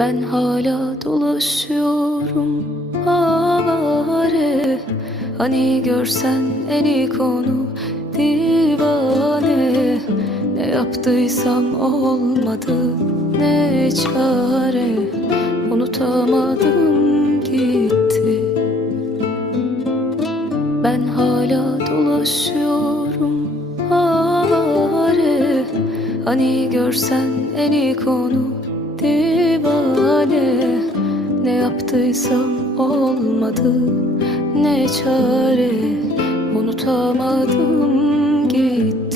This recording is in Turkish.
Ben hala dolaşıyorum avare. Hani görsen en iyi konu divane. Ne yaptıysam olmadı ne çare. Unutamadım gitti. Ben hala dolaşıyorum avare. Hani görsen en iyi konu divane Ne yaptıysam olmadı. Ne çare. Unutamadım gitti